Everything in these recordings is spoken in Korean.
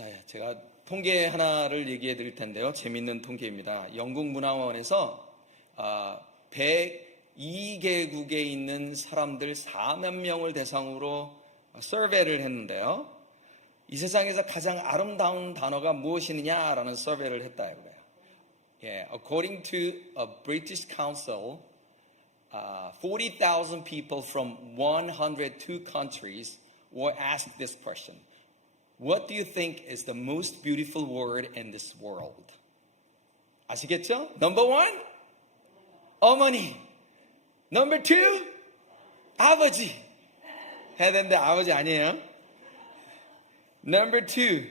자, 제가 통계 하나를 얘기해 드릴 텐데요. 재밌는 통계입니다. 영국 문화원에서 102개국에 있는 사람들 4만 명을 대상으로 서베이를 했는데요. 이 세상에서 가장 아름다운 단어가 무엇이냐라는 서베이를 했다 그래요. According to a British Council, 40,000 people from 102 countries were asked this question. What do you think is the most beautiful word in this world? 아시겠죠? Number one, 어머니. Number two, 아버지. 해야 되는데 아버지 아니에요. Number two,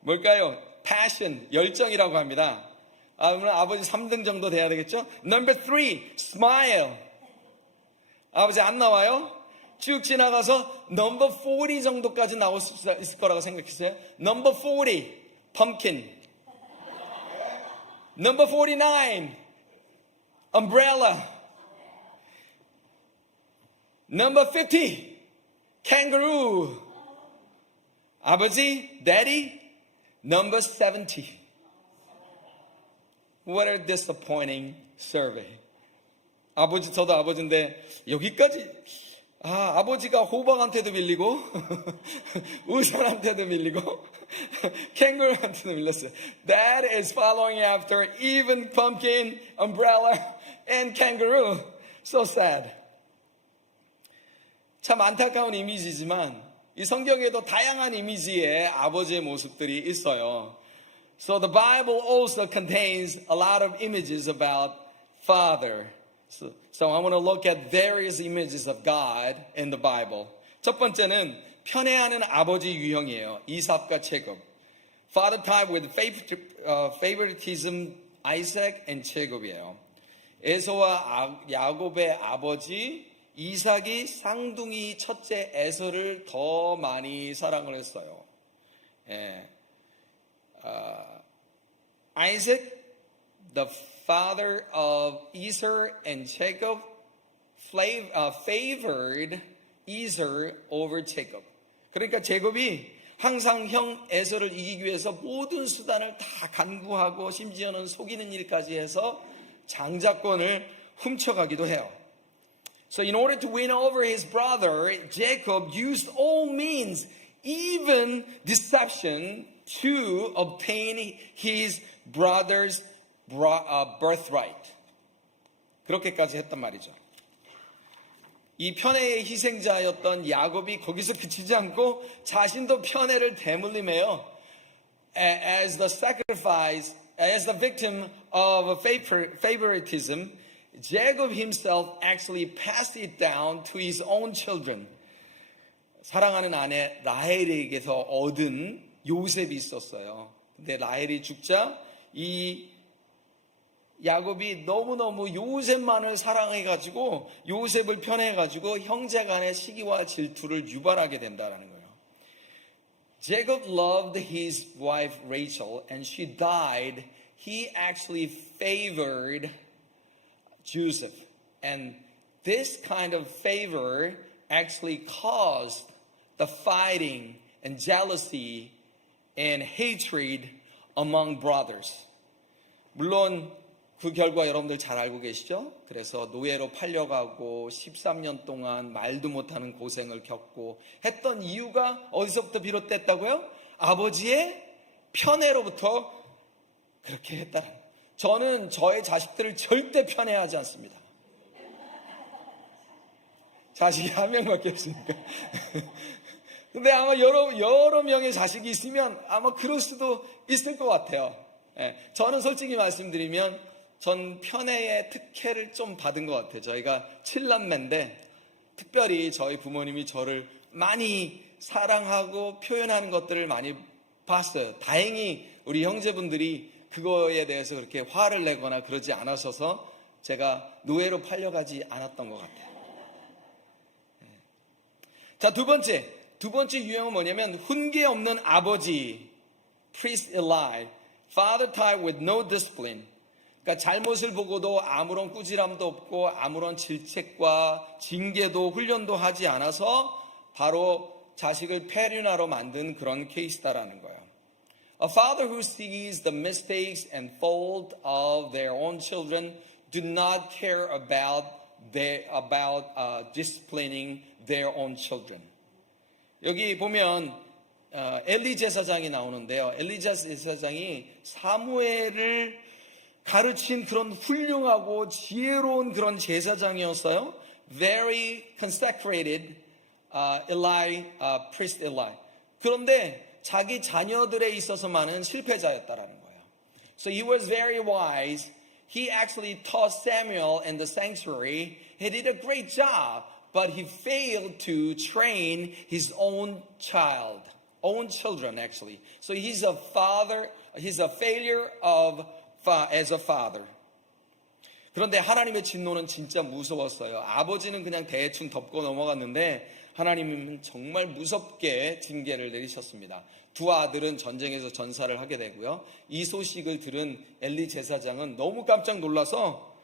뭘까요? Passion, 열정이라고 합니다. 그러면 아버지 3등 정도 돼야 되겠죠? Number three, smile. 아버지 안 나와요? 쭉 지나가서 number 40 정도까지 나올 수 있을 거라고 생각했어요. Number 40, pumpkin. Number 49, umbrella. Number 50, kangaroo. 아버지, daddy, number 70. What a disappointing survey. 아버지, 저도 아버지인데 여기까지 아버지가 호박한테도 밀리고 우산한테도 밀리고 캥거루한테도 밀렸어요. Dad is following after even pumpkin, umbrella, and kangaroo. So sad. 참 안타까운 이미지지만 이 성경에도 다양한 이미지의 아버지의 모습들이 있어요. So the Bible also contains a lot of images about father. So I want to look at various images of God in the Bible. 첫 번째는 편애하는 아버지 유형이에요. 이삭과 제곱. Father type with favoritism, Isaac and 제곱이에요. 에서와 야곱의 아버지 이삭이 쌍둥이 첫째 에서를 더 많이 사랑을 했어요. Isaac, the father of Esau and Jacob, favored Esau over Jacob. 그러니까 제곱이 항상 형 에서를 이기기 위해서 모든 수단을 다 간구하고 심지어는 속이는 일까지 해서 장자권을 훔쳐가기도 해요. So in order to win over his brother, Jacob used all means, even deception, to obtain his brother's birthright. 그렇게까지 했단 말이죠. 이 편애의 희생자였던 야곱이 거기서 그치지 않고 자신도 편애를 대물림해요. As the sacrifice, as the victim of favoritism, Jacob himself actually passed it down to his own children. 사랑하는 아내 라헬에게서 얻은 요셉이 있었어요. 근데 라헬이 죽자 이 야곱이 너무너무 요셉만을 사랑해가지고 요셉을 편애해가지고 형제간의 시기와 질투를 유발하게 된다는 거예요. Jacob loved his wife Rachel and she died. He actually favored Joseph. And this kind of favor actually caused the fighting and jealousy and hatred among brothers. 물론 그 결과 여러분들 잘 알고 계시죠? 그래서 노예로 팔려가고 13년 동안 말도 못하는 고생을 겪고 했던 이유가 어디서부터 비롯됐다고요? 아버지의 편애로부터 그렇게 했다는. 저는 저의 자식들을 절대 편애하지 않습니다. 자식이 한 명밖에 없으니까. 근데 아마 여러 명의 자식이 있으면 아마 그럴 수도 있을 것 같아요. 저는 솔직히 말씀드리면 전 편애의 특혜를 좀 받은 것 같아요. 저희가 7남매인데 특별히 저희 부모님이 저를 많이 사랑하고 표현하는 것들을 많이 봤어요. 다행히 우리 형제분들이 그거에 대해서 그렇게 화를 내거나 그러지 않으셔서 제가 노예로 팔려가지 않았던 것 같아요. 자, 두 번째 유형은 뭐냐면 훈계 없는 아버지, priest Eli, father type with no discipline. 그러니까 잘못을 보고도 아무런 꾸지람도 없고 아무런 질책과 징계도 훈련도 하지 않아서 바로 자식을 폐륜하러 만든 그런 케이스다라는 거예요. A father who sees the mistakes and fault of their own children do not care about disciplining their own children. 여기 보면 엘리 제사장이 나오는데요. 엘리 제사장이 사무엘을 가르친 그런 훌륭하고 지혜로운 그런 제사장이었어요. Very consecrated priest Eli. 그런데 자기 자녀들에 있어서만은 실패자였다라는 거예요. So he was very wise. He actually taught Samuel in the sanctuary. He did a great job, but he failed to train his own children actually. So he's a failure as a father. 그런데 하나님의 진노는 진짜 무서웠어요. 아버지는 그냥 대충 덮고 넘어갔는데 하나님은 정말 무섭게 징계를 내리셨습니다. 두 아들은 전쟁에서 전사를 하게 되고요. 이 소식을 들은 엘리 제사장은 너무 깜짝 놀라서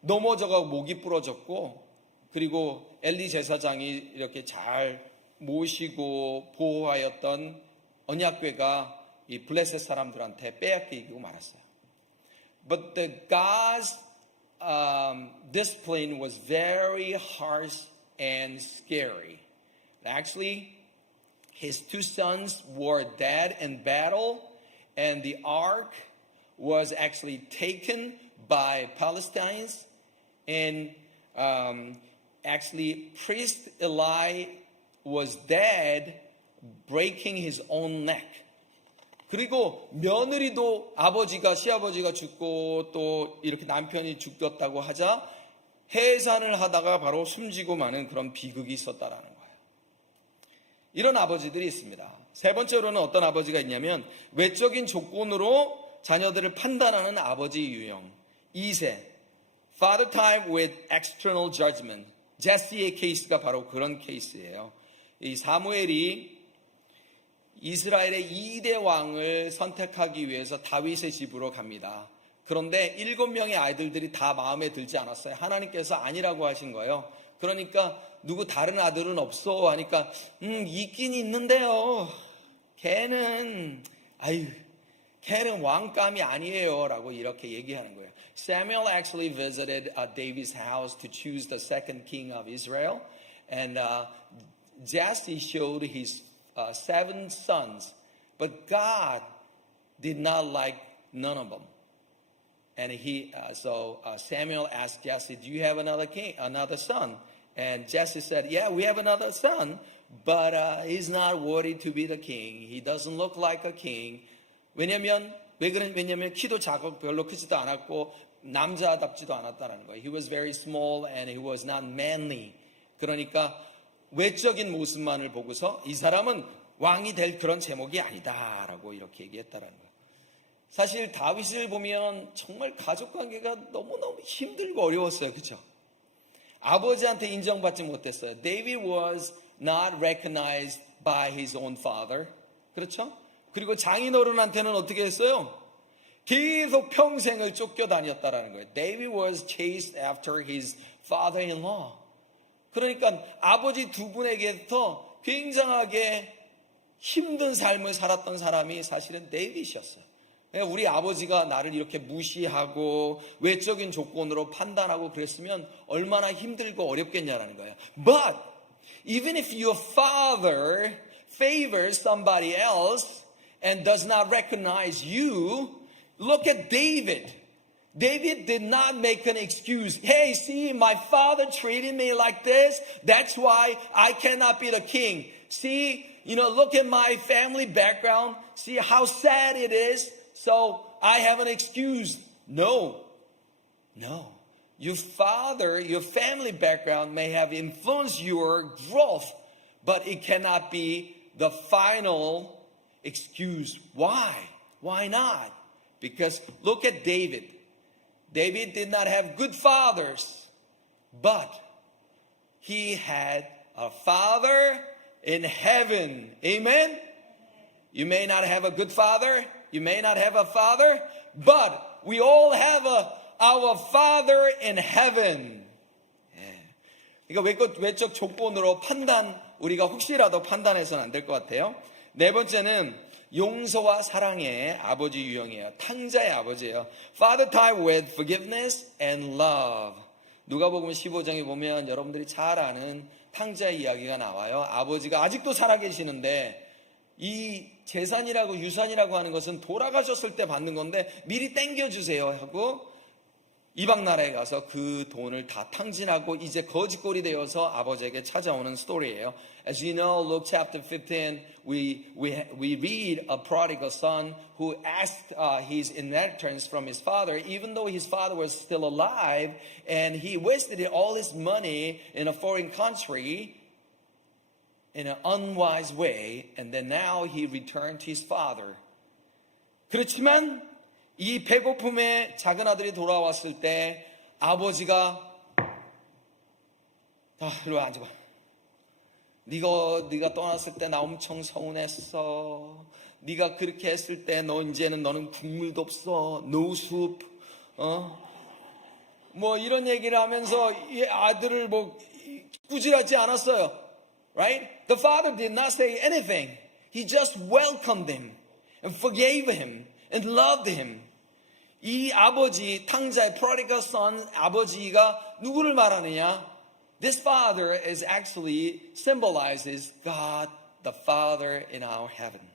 넘어져가 목이 부러졌고, 그리고 엘리 제사장이 이렇게 잘 모시고 보호하였던 언약궤가 이 블레셋 사람들한테 빼앗기고 말았어요. But God's discipline was very harsh and scary. Actually, his two sons were dead in battle, and the ark was actually taken by Palestinians, and actually priest Eli was dead, breaking his own neck. 그리고 며느리도 시아버지가 죽고 또 이렇게 남편이 죽었다고 하자 해산을 하다가 바로 숨지고 마는 그런 비극이 있었다라는 거예요. 이런 아버지들이 있습니다. 세 번째로는 어떤 아버지가 있냐면 외적인 조건으로 자녀들을 판단하는 아버지 유형. 2세, father time with external judgment. 제시의 케이스가 바로 그런 케이스예요. 이 사무엘이 이스라엘의 2대 왕을 선택하기 위해서 다윗의 집으로 갑니다. 그런데 7명의 아이들이 다 마음에 들지 않았어요. 하나님께서 아니라고 하신 거예요. 그러니까 누구 다른 아들은 없어 하니까 있긴 있는데요. 걔는 왕감이 아니에요 라고 이렇게 얘기하는 거예요. Samuel actually visited David's house to choose the second king of Israel, and Jesse showed his 7 sons, but God did not like none of them. And so Samuel asked Jesse, do you have another son? And Jesse said, yeah, we have another son, but he's not worthy to be the king. He doesn't look like a king. 왜냐면 키도 별로 크지도 않았고 남자답지도 않았다는 거예요. He was very small and he was not manly. 그러니까 외적인 모습만을 보고서 이 사람은 왕이 될 그런 제목이 아니다라고 이렇게 얘기했다는 거예요. 사실 다윗을 보면 정말 가족관계가 너무너무 힘들고 어려웠어요. 그렇죠? 아버지한테 인정받지 못했어요. David was not recognized by his own father. 그렇죠? 그리고 장인어른한테는 어떻게 했어요? 계속 평생을 쫓겨다녔다라는 거예요. David was chased after his father-in-law. 그러니까 아버지 두 분에게서 굉장하게 힘든 삶을 살았던 사람이 사실은 데이빗이었어요. 우리 아버지가 나를 이렇게 무시하고 외적인 조건으로 판단하고 그랬으면 얼마나 힘들고 어렵겠냐라는 거예요. But even if your father favors somebody else and does not recognize you, look at David. David did not make an excuse. Hey, see, my father treated me like this. That's why I cannot be the king. See, look at my family background. See how sad it is. So I have an excuse. No. Your family background may have influenced your growth, but it cannot be the final excuse. Why? Why not? Because look at David. David did not have good fathers, but he had a father in heaven. Amen? You may not have a good father. You may not have a father, but we all have our father in heaven. 그러니까 외적 조건으로 우리가 혹시라도 판단해서는 안 될 것 같아요. 네 번째는 용서와 사랑의 아버지 유형이에요. 탕자의 아버지예요. Father type with forgiveness and love. 누가복음 15장에 보면 여러분들이 잘 아는 탕자의 이야기가 나와요. 아버지가 아직도 살아계시는데 이 재산이라고 유산이라고 하는 것은 돌아가셨을 때 받는 건데 미리 땡겨주세요 하고 이방 나라에 가서 그 돈을 다 탕진하고 이제 거지꼴이 되어서 아버지에게 찾아오는 스토리예요. As you know, Luke chapter 15, we read a prodigal son who asked his inheritance from his father, even though his father was still alive, and he wasted all his money in a foreign country in an unwise way, and then now he returned to his father. 그렇지만 이 배고픔에 작은 아들이 돌아왔을 때 아버지가 일로 와 앉아봐. 네가 떠났을 때 나 엄청 서운했어. 네가 그렇게 했을 때 너는 국물도 없어. No soup. 뭐 이런 얘기를 하면서 이 아들을 꾸질하지 않았어요. Right? The father did not say anything. He just welcomed him and forgave him and loved him. 이 아버지, 탕자의 prodigal son 아버지가 누구를 말하느냐? This father is actually symbolizes God the Father in our heaven.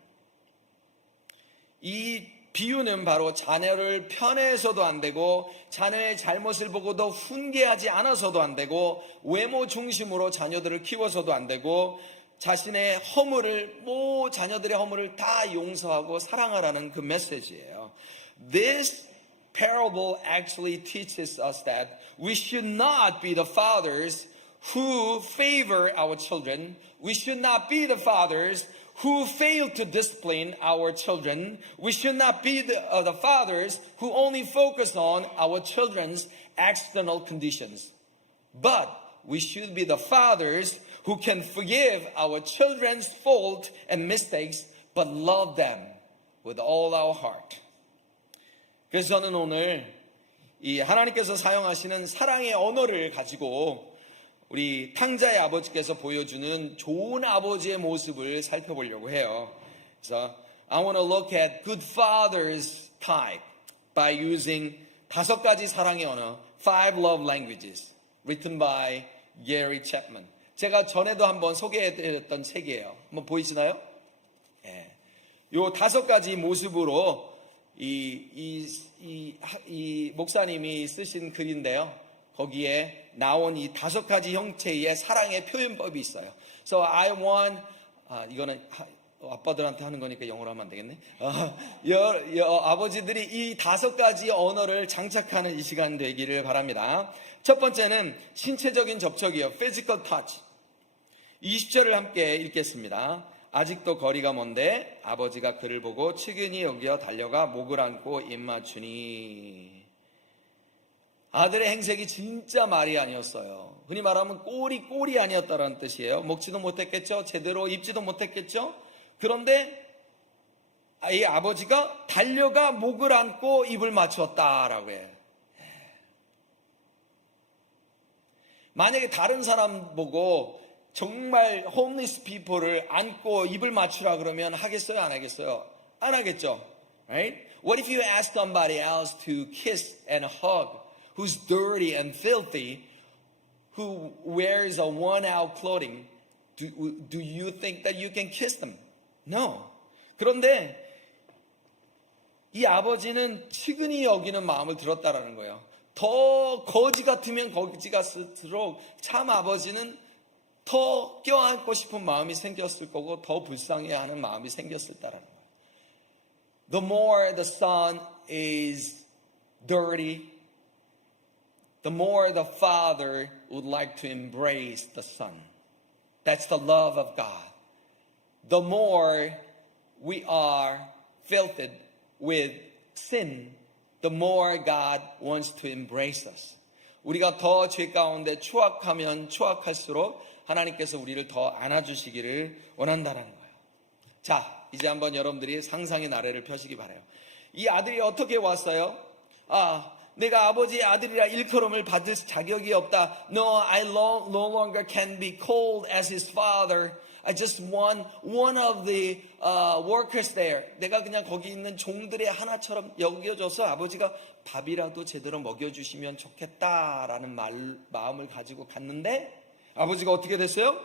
이 비유는 바로 자녀를 편애해서도 안 되고 자녀의 잘못을 보고도 훈계하지 않아서도 안 되고 외모 중심으로 자녀들을 키워서도 안 되고 자신의 자녀들의 허물을 다 용서하고 사랑하라는 그 메시지예요. This parable actually teaches us that we should not be the fathers who favor our children. We should not be the fathers who fail to discipline our children. We should not be the fathers who only focus on our children's external conditions. But we should be the fathers who can forgive our children's fault and mistakes, but love them with all our heart. 그래서 저는 오늘 이 하나님께서 사용하시는 사랑의 언어를 가지고 우리 탕자의 아버지께서 보여주는 좋은 아버지의 모습을 살펴보려고 해요. 그래서 I want to look at good father's type by using 5가지 사랑의 언어, 5 love languages, written by Gary Chapman. 제가 전에도 한번 소개해드렸던 책이에요. 한번 보이시나요? 예. 요 5가지 모습으로 이 목사님이 쓰신 글인데요. 거기에 나온 이 5가지 형태의 사랑의 표현법이 있어요. So I want, 이거는 아빠들한테 하는 거니까 영어로 하면 안 되겠네. 아버지들이 이 5가지 언어를 장착하는 이 시간 되기를 바랍니다. 첫 번째는 신체적인 접촉이요. Physical touch. 20절을 함께 읽겠습니다. 아직도 거리가 먼데 아버지가 그를 보고 측은히 여겨 달려가 목을 안고 입 맞추니. 아들의 행색이 진짜 말이 아니었어요. 흔히 말하면 꼴이 아니었다라는 뜻이에요. 먹지도 못했겠죠. 제대로 입지도 못했겠죠. 그런데 이 아버지가 달려가 목을 안고 입을 맞추었다라고 해요. 만약에 다른 사람 보고 정말 homeless people를 안고 입을 맞추라 그러면 하겠어요? 안 하겠어요? 안 하겠죠. Right? What if you ask somebody else to kiss and hug who's dirty and filthy, who wears a worn-out clothing? Do you think that you can kiss them? No. 그런데 이 아버지는 측은히 여기는 마음을 들었다라는 거예요. 더 거지 같으면 거지 같을수록 참 아버지는 더 껴안고 싶은 마음이 생겼을 거고 더 불쌍해하는 마음이 생겼을다라는 거예요. The more the son is dirty, the more the father would like to embrace the son. That's the love of God. The more we are filled with sin, the more God wants to embrace us. 우리가 더 죄 가운데 추악하면 추악할수록 하나님께서 우리를 더 안아주시기를 원한다는 거예요. 자, 이제 한번 여러분들이 상상의 나래를 펴시기 바라요. 이 아들이 어떻게 왔어요? 내가 아버지의 아들이라 일컬음을 받을 자격이 없다. No, I no longer can be called as his father. I just want one of the workers there. 내가 그냥 거기 있는 종들의 하나처럼 여겨줘서 아버지가 밥이라도 제대로 먹여주시면 좋겠다라는 마음을 가지고 갔는데 아버지가 어떻게 됐어요?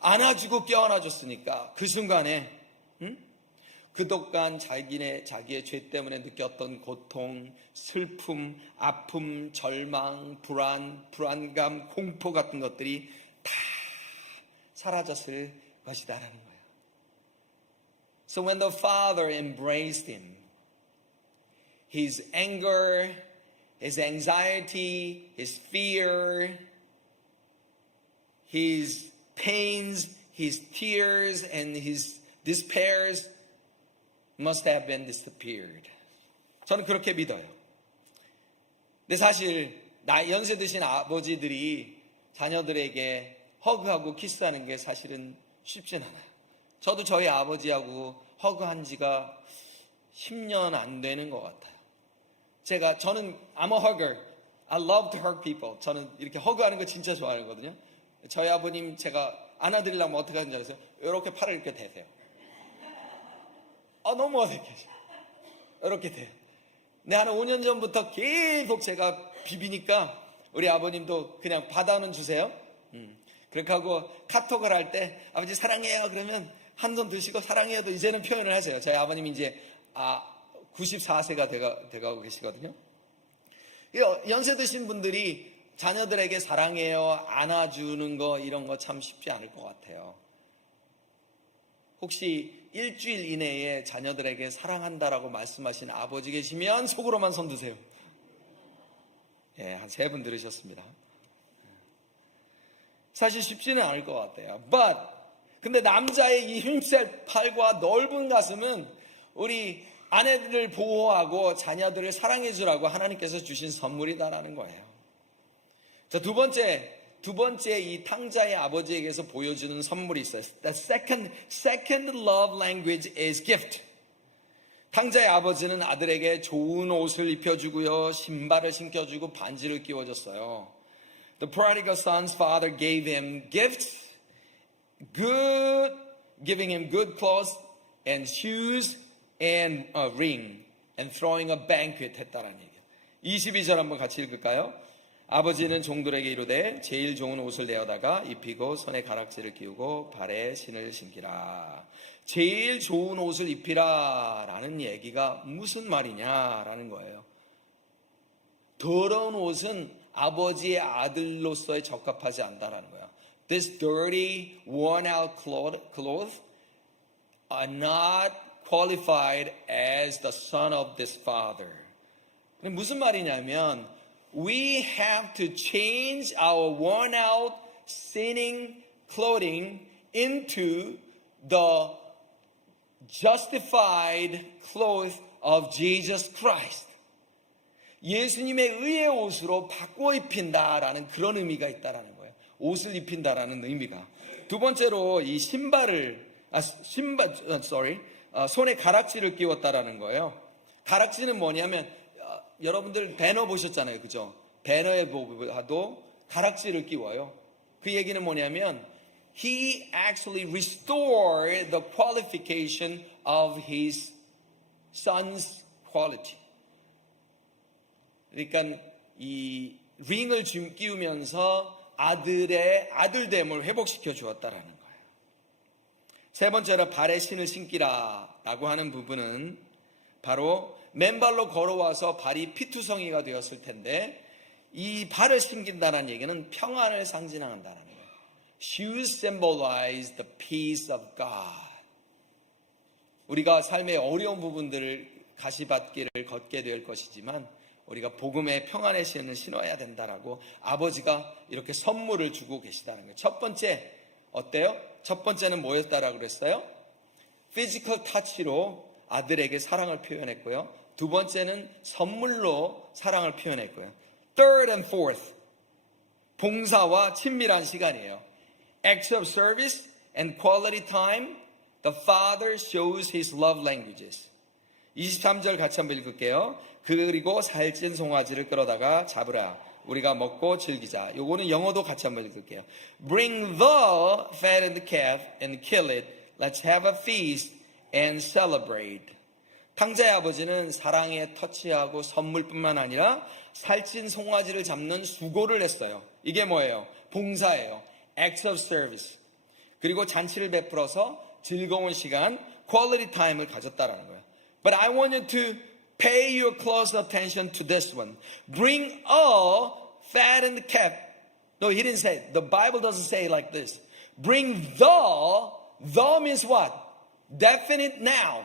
안아주고 껴안아줬으니까 그 순간에 그동안 자기의 죄 때문에 느꼈던 고통, 슬픔, 아픔, 절망, 불안감, 공포 같은 것들이 다 사라졌을 것이다라는 거예요. So when the father embraced him, his anger, his anxiety, his fear, his pains, his tears, and his despairs must have been disappeared. 저는 그렇게 믿어요. 근데 사실 연세 드신 아버지들이 자녀들에게 허그하고 키스하는 게 사실은 쉽진 않아요. 저도 저희 아버지하고 허그한 지가 10년 안 되는 것 같아요. 저는 I'm a hugger. I love to hug people. 저는 이렇게 허그하는 거 진짜 좋아하거든요. 저희 아버님 제가 안아드리려면 어떻게 하는지 아세요? 이렇게 팔을 이렇게 대세요. 너무 어색해. 이렇게 돼요. 근데 한 5년 전부터 계속 제가 비비니까 우리 아버님도 그냥 받아는 주세요. 그렇게 하고 카톡을 할 때 아버지 사랑해요 그러면 한 손 드시고 사랑해요도 이제는 표현을 하세요. 저희 아버님이 이제 94세가 돼가고 계시거든요. 연세 드신 분들이 자녀들에게 사랑해요 안아주는 거 이런 거 참 쉽지 않을 것 같아요. 혹시 일주일 이내에 자녀들에게 사랑한다라고 말씀하신 아버지 계시면 속으로만 손 드세요. 한 3분 들으셨습니다. 사실 쉽지는 않을 것 같아요. 근데 남자의 이 힘센 팔과 넓은 가슴은 우리 아내들을 보호하고 자녀들을 사랑해 주라고 하나님께서 주신 선물이다라는 거예요. 자, 두 번째 이 탕자의 아버지에게서 보여주는 선물이 있어요. The second love language is gift. 탕자의 아버지는 아들에게 좋은 옷을 입혀주고요, 신발을 신겨주고 반지를 끼워줬어요. The prodigal son's father gave him gifts, giving him good clothes and shoes and a ring and throwing a banquet 했다라는 얘기예요. 22절 한번 같이 읽을까요? 아버지는 종들에게 이르되 제일 좋은 옷을 내어다가 입히고 손에 가락지를 끼우고 발에 신을 신기라. 제일 좋은 옷을 입히라 라는 얘기가 무슨 말이냐라는 거예요. 더러운 옷은 아버지의 아들로서의 적합하지 않다라는 거예요. This dirty, worn out clothes are not qualified as the son of this father. 무슨 말이냐면 we have to change our worn out, sinning clothing into the justified clothes of Jesus Christ. 예수님의 의의 옷으로 바꿔 입힌다라는 그런 의미가 있다라는 거예요. 옷을 입힌다라는 의미가. 두 번째로 이 손에 가락지를 끼웠다라는 거예요. 가락지는 뭐냐면 여러분들 배너 보셨잖아요. 그죠? 배너에 보도 가락지를 끼워요. 그 얘기는 뭐냐면 He actually restored the qualification of his son's quality. 그러니까 이 링을 끼우면서 아들의 아들됨을 회복시켜 주었다라는 거예요. 세 번째로 발에 신을 신기라라고 하는 부분은 바로 맨발로 걸어와서 발이 피투성이가 되었을 텐데 이 발을 신긴다는 얘기는 평안을 상징한다는 거예요. Shoes symbolize the peace of God. 우리가 삶의 어려운 부분들을 가시밭길을 걷게 될 것이지만 우리가 복음의 평안의 신을 신어야 된다라고 아버지가 이렇게 선물을 주고 계시다는 거예요. 첫 번째 어때요? 첫 번째는 뭐였다라고 그랬어요? 피지컬 터치로 아들에게 사랑을 표현했고요. 두 번째는 선물로 사랑을 표현했고요. Third and fourth, 봉사와 친밀한 시간이에요. Acts of service and quality time, the Father shows His love languages. 23절 같이 한번 읽을게요. 그리고 살찐 송아지를 끌어다가 잡으라. 우리가 먹고 즐기자. 요거는 영어도 같이 한번 읽을게요. Bring the fattened calf and kill it. Let's have a feast and celebrate. 탕자의 아버지는 사랑에 터치하고 선물뿐만 아니라 살찐 송아지를 잡는 수고를 했어요. 이게 뭐예요? 봉사예요. Acts of service. 그리고 잔치를 베풀어서 즐거운 시간, quality time을 가졌다라는 거예요. But I want you to pay your close attention to this one. Bring a fattened calf. No, he didn't say it. The Bible doesn't say it like this. Bring the means what? Definite noun.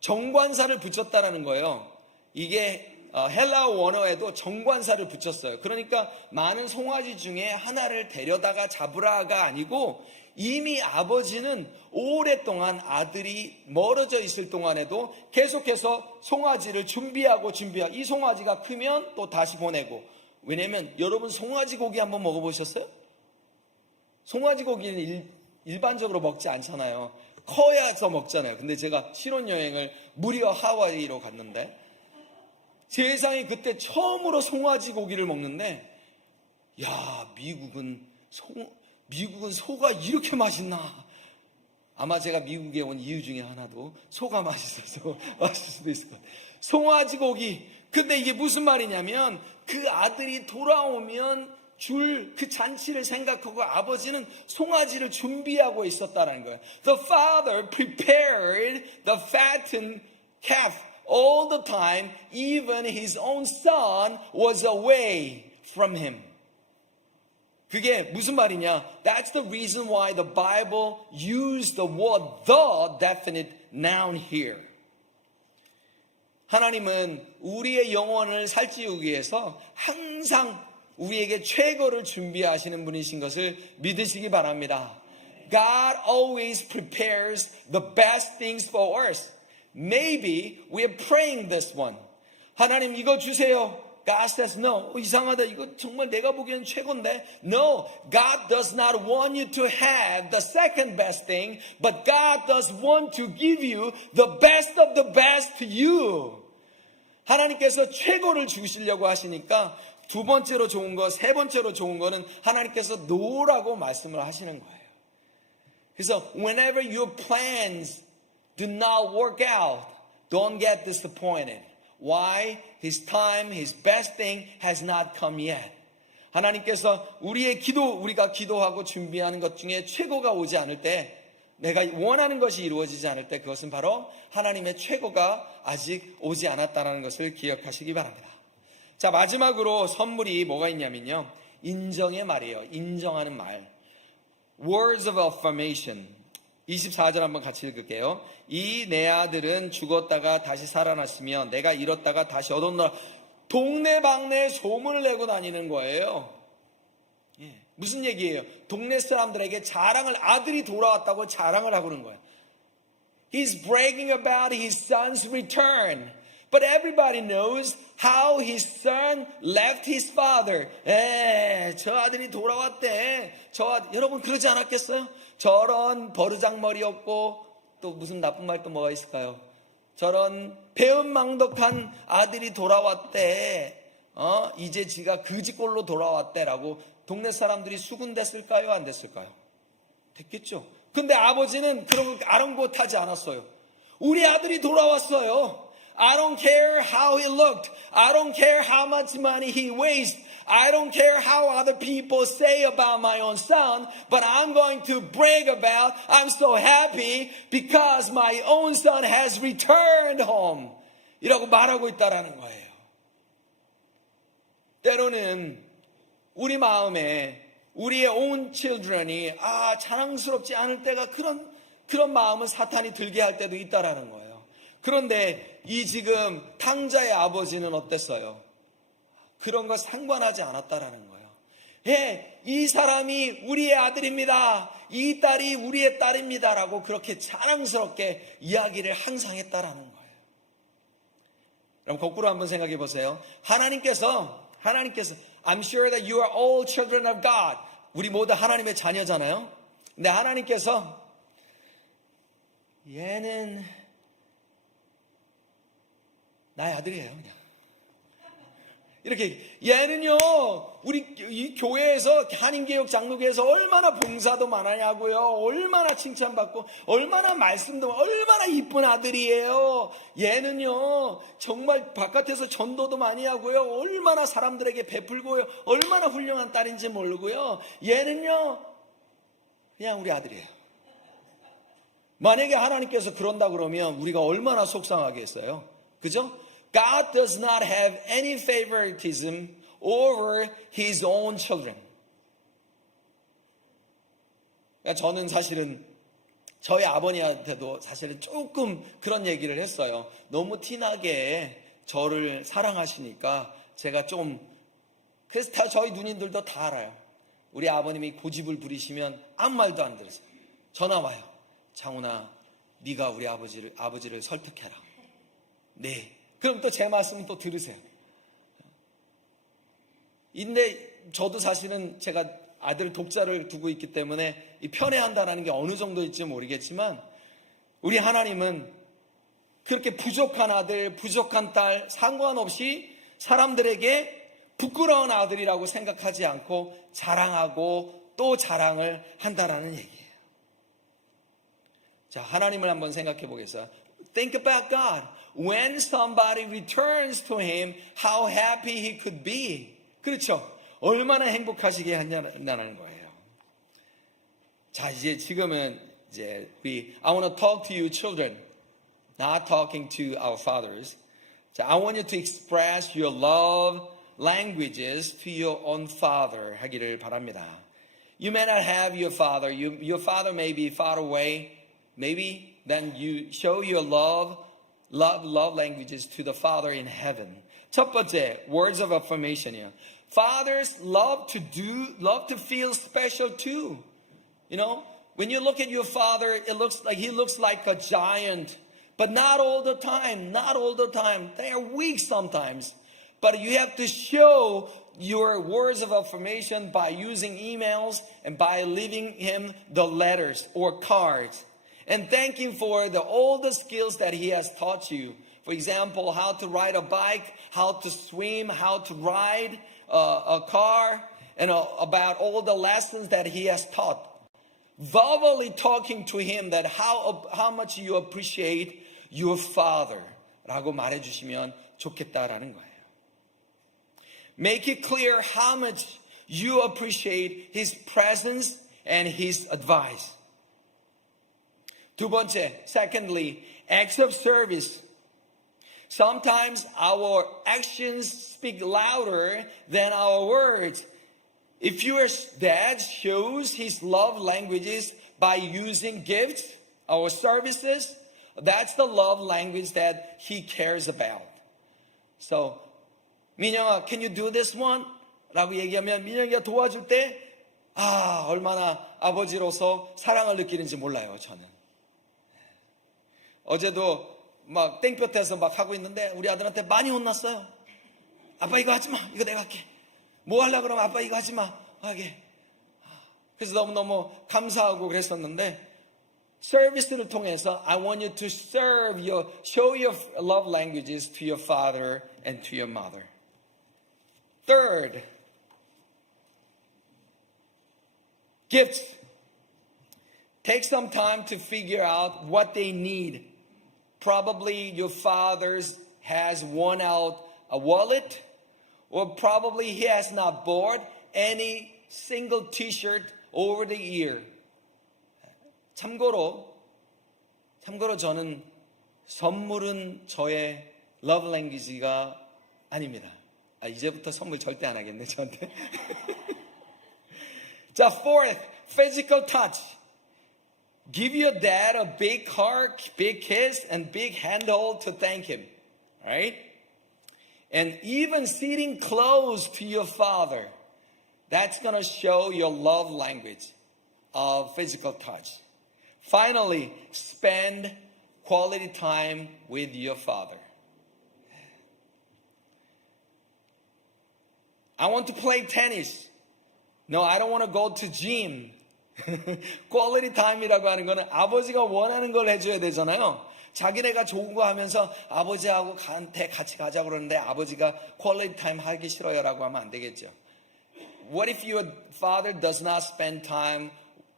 정관사를 붙였다라는 거예요. 이게 헬라어 원어에도 정관사를 붙였어요. 그러니까 많은 송아지 중에 하나를 데려다가 잡으라가 아니고 이미 아버지는 오랫동안 아들이 멀어져 있을 동안에도 계속해서 송아지를 준비하고 이 송아지가 크면 또 다시 보내고. 왜냐면 여러분 송아지 고기 한번 먹어보셨어요? 송아지 고기는 일반적으로 먹지 않잖아요. 커야서 먹잖아요. 근데 제가 신혼여행을 무려 하와이로 갔는데 세상에 그때 처음으로 송아지 고기를 먹는데 야, 미국은 소가 이렇게 맛있나? 아마 제가 미국에 온 이유 중에 하나도 소가 맛있어서 맛있을 수도 있을 것 같아요. 송아지 고기. 근데 이게 무슨 말이냐면 그 아들이 돌아오면 줄 그 잔치를 생각하고 아버지는 송아지를 준비하고 있었다는 거예요. The father prepared the fattened calf all the time, even his own son was away from him. 그게 무슨 말이냐? That's the reason why the Bible used the word the definite noun here. 하나님은 우리의 영혼을 살찌우기 위해서 항상 우리에게 최고를 준비하시는 분이신 것을 믿으시기 바랍니다. God always prepares the best things for us. Maybe we are praying this one. 하나님 이거 주세요. God says no. 이상하다. 이거 정말 내가 보기엔 최고인데. No, God does not want you to have the second best thing, but God does want to give you the best of the best to you. 하나님께서 최고를 주시려고 하시니까 두 번째로 좋은 거, 세 번째로 좋은 거는 하나님께서 놓으라고 말씀을 하시는 거예요. 그래서 whenever your plans do not work out, don't get disappointed. Why? His time, his best thing has not come yet. 하나님께서 우리가 기도하고 준비하는 것 중에 최고가 오지 않을 때, 내가 원하는 것이 이루어지지 않을 때 그것은 바로 하나님의 최고가 아직 오지 않았다는 것을 기억하시기 바랍니다. 자, 마지막으로 선물이 뭐가 있냐면요. 인정의 말이에요. 인정하는 말. Words of affirmation. 24절 한번 같이 읽을게요. 이 내 아들은 죽었다가 다시 살아났으며 내가 잃었다가 다시 얻었노라. 동네방네 소문을 내고 다니는 거예요. 무슨 얘기예요? 동네 사람들에게 아들이 돌아왔다고 자랑을 하고 그러는 거예요. He's bragging about his son's return. But everybody knows how his son left his father. 저 아들이 돌아왔대. 여러분 그러지 않았겠어요? 저런 버르장머리였고 또 무슨 나쁜 말 또 뭐가 있을까요? 저런 배은망덕한 아들이 돌아왔대. 이제 지가 그지꼴로 돌아왔대라고 동네 사람들이 수군댔을까요? 안 됐을까요? 됐겠죠. 근데 아버지는 그런 거 아랑곳하지 않았어요. 우리 아들이 돌아왔어요. I don't care how he looked. I don't care how much money he weighs. I don't care how other people say about my own son, but I'm going to brag about, I'm so happy because my own son has returned home. 이라고 말하고 있다라는 거예요. 때로는 우리 마음에 우리의 own children이 자랑스럽지 않을 때가 그런 마음을 사탄이 들게 할 때도 있다라는 거예요. 그런데 이 지금 탕자의 아버지는 어땠어요? 그런 거 상관하지 않았다라는 거예요. 이 사람이 우리의 아들입니다. 이 딸이 우리의 딸입니다라고 그렇게 자랑스럽게 이야기를 항상 했다라는 거예요. 그럼 거꾸로 한번 생각해 보세요. 하나님께서 I'm sure that you are all children of God. 우리 모두 하나님의 자녀잖아요. 근데 하나님께서 얘는 나의 아들이에요. 그냥. 이렇게 얘는요 우리 이 교회에서 한인개혁 장로교회에서 얼마나 봉사도 많았냐고요. 얼마나 칭찬받고 얼마나 말씀도 얼마나 이쁜 아들이에요. 얘는요 정말 바깥에서 전도도 많이 하고요. 얼마나 사람들에게 베풀고요. 얼마나 훌륭한 딸인지 모르고요. 얘는요 그냥 우리 아들이에요. 만약에 하나님께서 그런다 그러면 우리가 얼마나 속상하겠어요. 그죠? God does not have any favoritism over His own children. 그러니까 저는 사실은 저희 아버님한테도 사실은 조금 그런 얘기를 했어요. 너무 티나게 저를 사랑하시니까 제가 좀 그래서 다 저희 누님들도 다 알아요. 우리 아버님이 고집을 부리시면 아무 말도 안 들으세요. 전화 와요. 장훈아, 네가 우리 아버지를 설득해라. 네. 그럼 또 제 말씀은 또 들으세요. 근데 저도 사실은 제가 아들 독자를 두고 있기 때문에 편애한다는 게 어느 정도일지 모르겠지만 우리 하나님은 그렇게 부족한 아들, 부족한 딸 상관없이 사람들에게 부끄러운 아들이라고 생각하지 않고 자랑하고 또 자랑을 한다라는 얘기예요. 자, 하나님을 한번 생각해 보겠어요. Think about God. When somebody returns to Him, how happy He could be. 그렇죠? 얼마나 행복하시게 한다는 거예요. 자, 지금은 I want to talk to you children, not talking to our fathers. 자, I want you to express your love languages to your own father 하기를 바랍니다. You may not have your father. Your father may be far away. Maybe then you show your love languages to the Father in heaven. 첫 번째, words of affirmation이요. Fathers love to feel special too. You know, when you look at your father, he looks like a giant, but not all the time. Not all the time. They are weak sometimes. But you have to show your words of affirmation by using emails and by leaving him the letters or cards. And thank him for all the skills that he has taught you. For example, how to ride a bike, how to swim, how to ride a car, and about all the lessons that he has taught. Verbally talking to him that how much you appreciate your father 라고 말해주시면 좋겠다라는 거예요. Make it clear how much you appreciate his presence and his advice. 두 번째, secondly, acts of service. Sometimes our actions speak louder than our words. If your dad shows his love languages by using gifts or services, that's the love language that he cares about. So, 민영아, can you do this one? 라고 얘기하면 민영이가 도와줄 때, 얼마나 아버지로서 사랑을 느끼는지 몰라요, 저는. 어제도 막 땡볕에서 막 하고 있는데 우리 아들한테 많이 혼났어요. 아빠 이거 하지 마. 이거 내가 할게. 뭐 하려고 그러면 아빠 이거 하지 마. 하게. 그래서 너무너무 감사하고 그랬었는데 서비스를 통해서 I want you to show your love languages to your father and to your mother. Third, gifts. Take some time to figure out what they need. Probably your father has worn out a wallet, or probably he has not bought any single t-shirt over the year. 참고로 저는 선물은 저의 love language가 아닙니다. 이제부터 선물 절대 안 하겠네, 저한테. 자, fourth, physical touch. Give your dad a big hug, big kiss, and big handhold to thank him. Right? And even sitting close to your father, that's going to show your love language of physical touch. Finally, spend quality time with your father. I want to play tennis. No, I don't want to go to gym. 퀄리티 타임이라고 하는 거는 아버지가 원하는 걸 해줘야 되잖아요. 자기네가 좋은 거 하면서 아버지하고 같이 가자고 그러는데 아버지가 퀄리티 타임 하기 싫어요라고 하면 안 되겠죠. What if your father does not spend time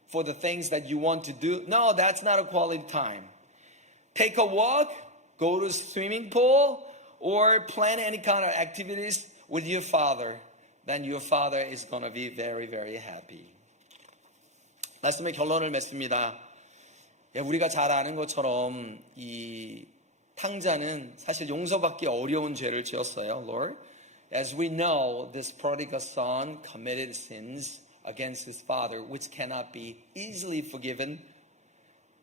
for the things that you want to do? No, that's not a quality time. Take a walk, go to a swimming pool, or plan any kind of activities with your father. Then your father is going to be very, very happy. 말씀의 결론을 맺습니다. 우리가 잘 아는 것처럼 이 탕자는 사실 용서받기 어려운 죄를 지었어요. Lord, as we know, this prodigal son committed sins against his father, which cannot be easily forgiven.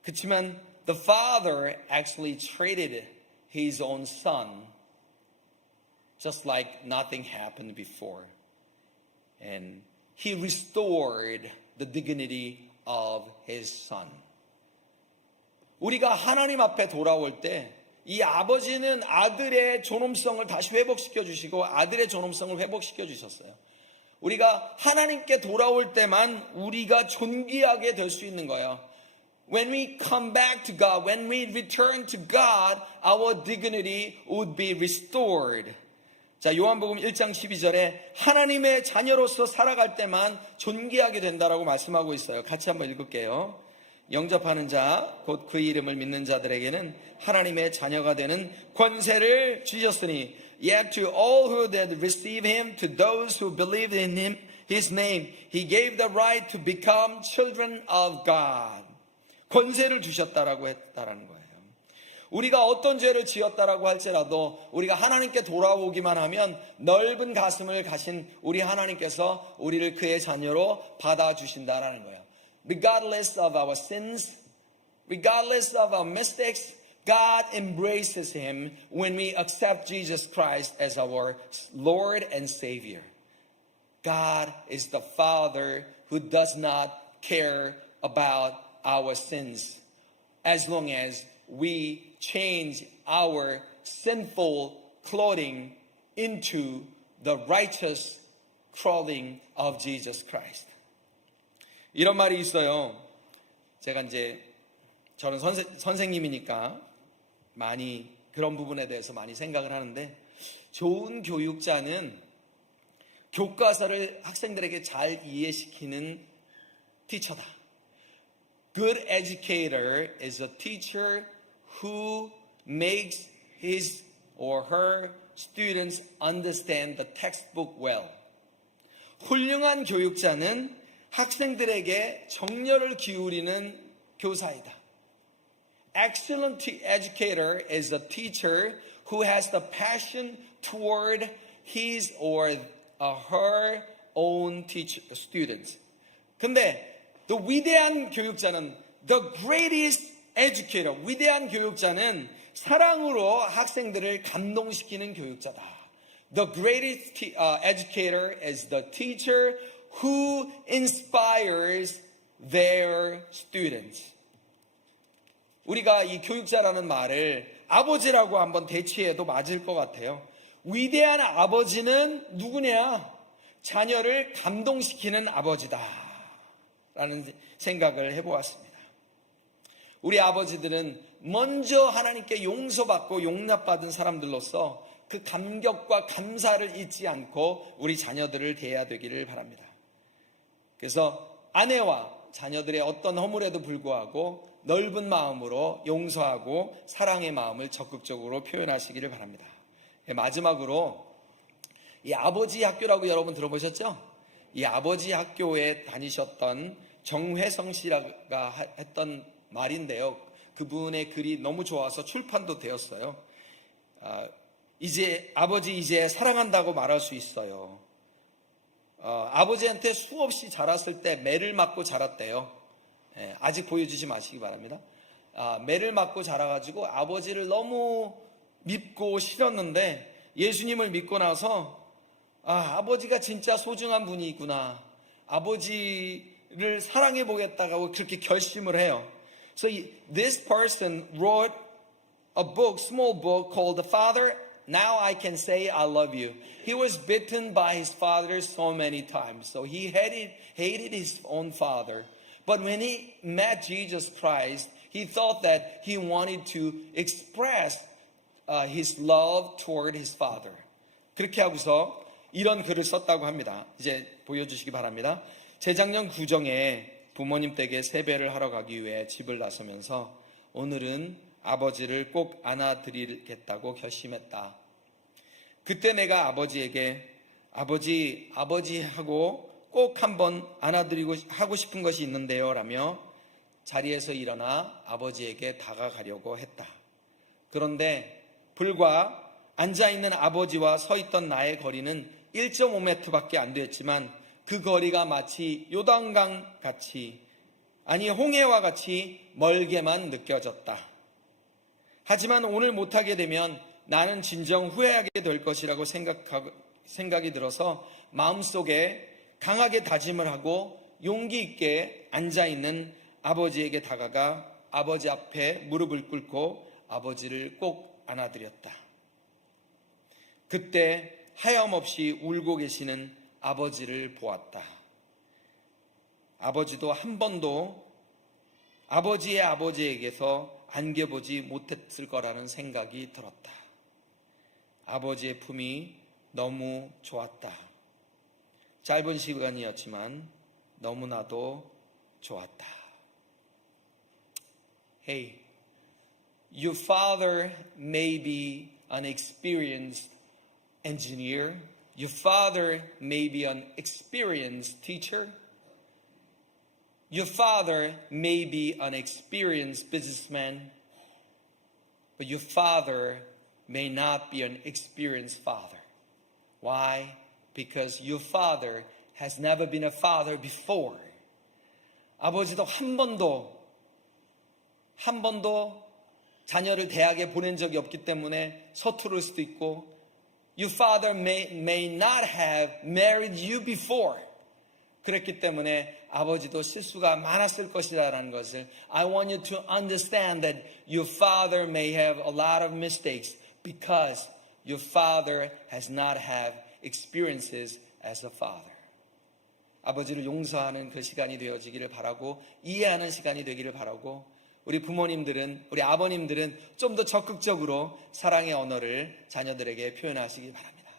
그렇지만 the father actually treated his own son just like nothing happened before. And he restored the dignity of his son. 우리가 하나님 앞에 돌아올 때 이 아버지는 아들의 존엄성을 다시 회복시켜 주시고 아들의 존엄성을 회복시켜 주셨어요. 우리가 하나님께 돌아올 때만 우리가 존귀하게 될 수 있는 거예요. When we come back to God, when we return to God, our dignity would be restored. 자, 요한복음 1장 12절에 하나님의 자녀로서 살아갈 때만 존귀하게 된다라고 말씀하고 있어요. 같이 한번 읽을게요. 영접하는 자, 곧 그 이름을 믿는 자들에게는 하나님의 자녀가 되는 권세를 주셨으니 Yet to all who did receive him, to those who believed in him, his name, he gave the right to become children of God. 권세를 주셨다라고 했다라는 거예요. 우리가 어떤 죄를 지었다라고 할지라도 우리가 하나님께 돌아오기만 하면 넓은 가슴을 가신 우리 하나님께서 우리를 그의 자녀로 받아주신다라는 거예요. Regardless of our sins, regardless of our mistakes, God embraces him when we accept Jesus Christ as our Lord and Savior. God is the Father who does not care about our sins as long as we change our sinful clothing into the righteous clothing of Jesus Christ. 이런 말이 있어요. 제가 이제 저는 선생님이니까 많이 그런 부분에 대해서 많이 생각을 하는데 좋은 교육자는 교과서를 학생들에게 잘 이해시키는 티처다. Good educator is a teacher who makes his or her students understand the textbook well. 훌륭한 교육자는 학생들에게 정열을 기울이는 교사이다. Excellent educator is a teacher who has the passion toward his or her own students. 근데 또 위대한 교육자는 the greatest educator, 위대한 교육자는 사랑으로 학생들을 감동시키는 교육자다. The greatest educator is the teacher who inspires their students. 우리가 이 교육자라는 말을 아버지라고 한번 대치해도 맞을 것 같아요. 위대한 아버지는 누구냐? 자녀를 감동시키는 아버지다 라는 생각을 해보았습니다. 우리 아버지들은 먼저 하나님께 용서받고 용납받은 사람들로서 그 감격과 감사를 잊지 않고 우리 자녀들을 대해야 되기를 바랍니다. 그래서 아내와 자녀들의 어떤 허물에도 불구하고 넓은 마음으로 용서하고 사랑의 마음을 적극적으로 표현하시기를 바랍니다. 마지막으로 이 아버지 학교라고 여러분 들어보셨죠? 이 아버지 학교에 다니셨던 정회성 씨가 했던 말인데요. 그분의 글이 너무 좋아서 출판도 되었어요. 아버지 이제 사랑한다고 말할 수 있어요. 아버지한테 수없이 자랐을 때 매를 맞고 자랐대요. 아직 보여주지 마시기 바랍니다. 매를 맞고 자라가지고 아버지를 너무 믿고 싫었는데 예수님을 믿고 나서 아버지가 진짜 소중한 분이구나. 아버지를 사랑해 보겠다고 그렇게 결심을 해요. So this person wrote a book, small book called The Father, Now I Can Say I Love You. He was bitten by his father so many times. So he hated his own father. But when he met Jesus Christ, He thought that he wanted to express his love toward his father. 그렇게 하고서 이런 글을 썼다고 합니다. 이제 보여주시기 바랍니다. 재작년 구정에 부모님 댁에 세배를 하러 가기 위해 집을 나서면서 오늘은 아버지를 꼭 안아드리겠다고 결심했다. 그때 내가 아버지에게 아버지 하고 꼭 한번 안아드리고 하고 싶은 것이 있는데요 라며 자리에서 일어나 아버지에게 다가가려고 했다. 그런데 불과 앉아있는 아버지와 서있던 나의 거리는 1.5m밖에 안 됐지만 그 거리가 마치 요단강 같이 아니 홍해와 같이 멀게만 느껴졌다. 하지만 오늘 못하게 되면 나는 진정 후회하게 될 것이라고 생각이 들어서 마음속에 강하게 다짐을 하고 용기 있게 앉아있는 아버지에게 다가가 아버지 앞에 무릎을 꿇고 아버지를 꼭 안아드렸다. 그때 하염없이 울고 계시는 아버지를 보았다. 아버지도 한 번도 아버지의 아버지에게서 안겨보지 못했을 거라는 생각이 들었다. 아버지의 품이 너무 좋았다. 짧은 시간이었지만 너무나도 좋았다. Hey, your father may be an experienced engineer. Your father may be an experienced teacher. Your father may be an experienced businessman. But your father may not be an experienced father. Why? Because your father has never been a father before. 아버지도 한 번도 자녀를 대학에 보낸 적이 없기 때문에 서투를 수도 있고 Your father may not have married you before. 그랬기 때문에 아버지도 실수가 많았을 것이라는 것을 I want you to understand that your father may have a lot of mistakes because your father has not had experiences as a father. 아버지를 용서하는 그 시간이 되어지기를 바라고 이해하는 시간이 되기를 바라고 우리 부모님들은 우리 아버님들은 좀 더 적극적으로 사랑의 언어를 자녀들에게 표현하시기 바랍니다.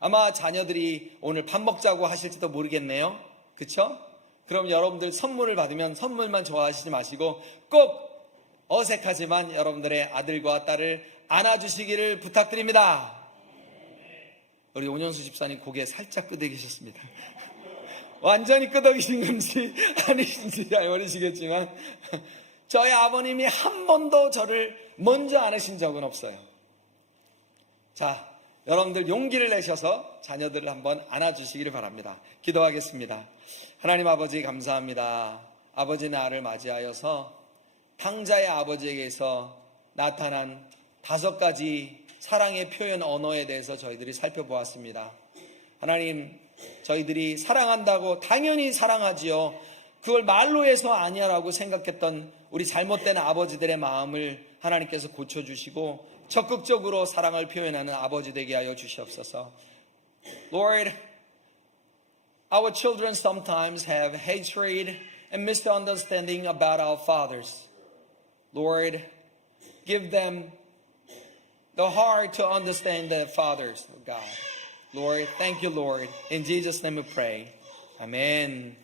아마 자녀들이 오늘 밥 먹자고 하실지도 모르겠네요. 그렇죠? 그럼 여러분들 선물을 받으면 선물만 좋아하시지 마시고 꼭 어색하지만 여러분들의 아들과 딸을 안아주시기를 부탁드립니다. 우리 온영수 집사님 고개 살짝 끄덕이셨습니다. 완전히 끄덕이신 건지 아니신지 모르시겠지만 저희 아버님이 한 번도 저를 먼저 안으신 적은 없어요. 자, 여러분들 용기를 내셔서 자녀들을 한번 안아주시기를 바랍니다. 기도하겠습니다. 하나님 아버지 감사합니다. 아버지 나를 맞이하여서 탕자의 아버지에게서 나타난 5가지 사랑의 표현 언어에 대해서 저희들이 살펴보았습니다. 하나님, 저희들이 사랑한다고 당연히 사랑하지요. 그걸 말로 해서 아니야라고 생각했던 우리 잘못된 아버지들의 마음을 하나님께서 고쳐주시고 적극적으로 사랑을 표현하는 아버지 되게 하여 주시옵소서. Lord, our children sometimes have hatred and misunderstanding about our fathers. Lord, give them the heart to understand their fathers, God. Lord, thank you, Lord. In Jesus' name we pray. Amen.